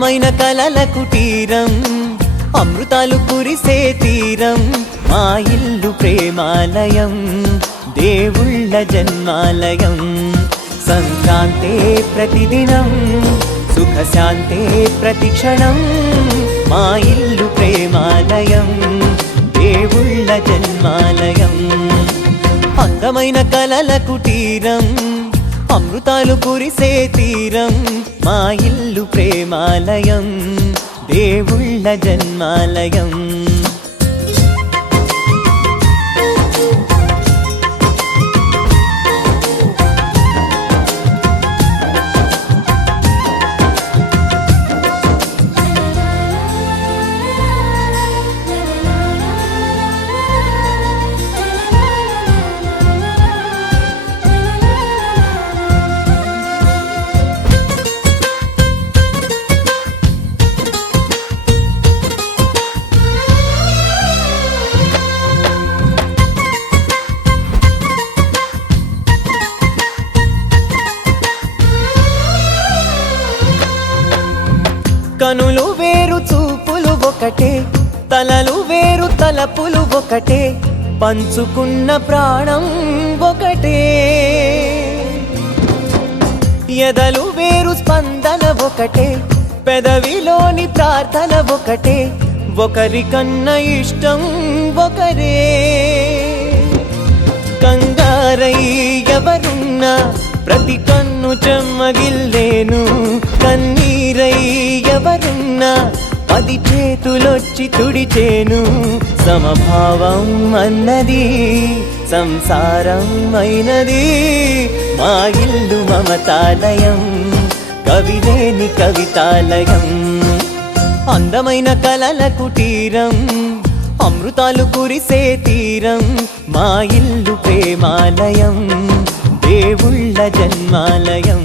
అందమైన కలల కుటీరం, అమృతాలు కురిసే తీరం, మా ఇల్లు ప్రేమాలయం, దేవుళ్ళ జన్మాలయం. సంక్రాంతే ప్రతిదినం, సుఖశాంతే ప్రతిక్షణం, మా ఇల్లు ప్రేమాలయం, దేవుళ్ళ జన్మాలయం. అందమైన కలల కుటీరం, అమృతాలు కురిసే తీరం, మా ఇల్లు ప్రేమాలయం, దేవుళ్ళ జన్మాలయం. కనులు వేరు చూపులు ఒకటే, తలలు వేరు తలపులు ఒకటే, పంచుకున్న ప్రాణం ఒకటే. ఎదలు వేరు స్పందన ఒకటే, పెదవిలోని ప్రార్థన ఒకటే, ఒకరికన్నా ఇష్టం ఒకరే. కంగారై ఎవరున్నా ప్రతి కన్ను చెమ్మగిల్లేను, కన్నీరై ఎవరున్నా 10 చేతులొచ్చి తుడిచేను. సమభావం అన్నది సంసారం అయినది, మా ఇల్లు మమతాలయం, కవిలేని కవితాలయం. అందమైన కలల కుటీరం, అమృతాలు కురిసే తీరం, మా ఇల్లు ప్రేమాలయం, దేవుళ్ళ జన్మాలయం.